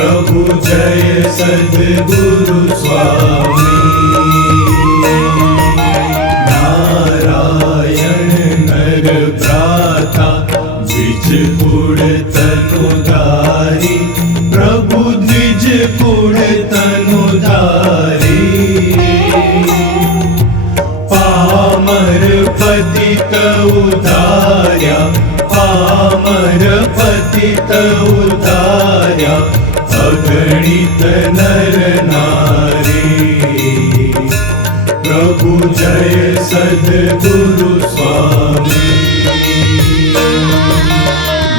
प्रभु जय सद्गुरु स्वामी। नारायण नर भ्राता द्विज पुर तनुधारी प्रभु द्विज पुर तनुधारी पामर उदार्या पामर पतित उदार्या अगणित नर नारी। प्रभु जय सद्गुरु स्वामी।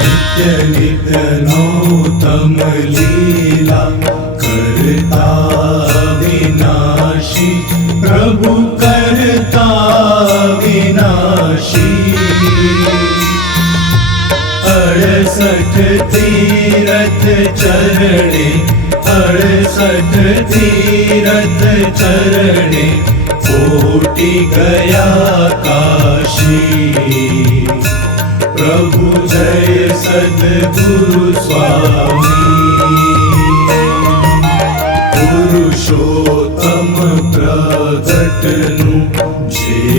नित्य नित्य नौतम लीला करता विनाशी प्रभु अड़सठ तीरथ चरणे अड़सठ तीरथ चरणे कोटि गया काशी। प्रभु जय सद्गुरु स्वामी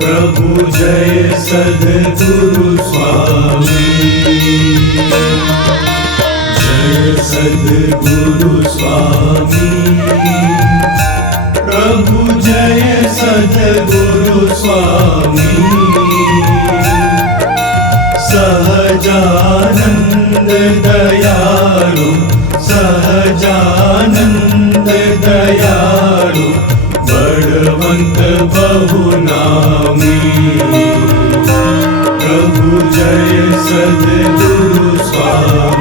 प्रभु जय सद्गुरु स्वामी। जय सद्गुरु स्वामी। प्रभु जय सद्गुरु स्वामी। सहजानन्द दयाळु सहजानन्द दयाळु बळवन्त बहुनामी जय सद्गुरु स्वामी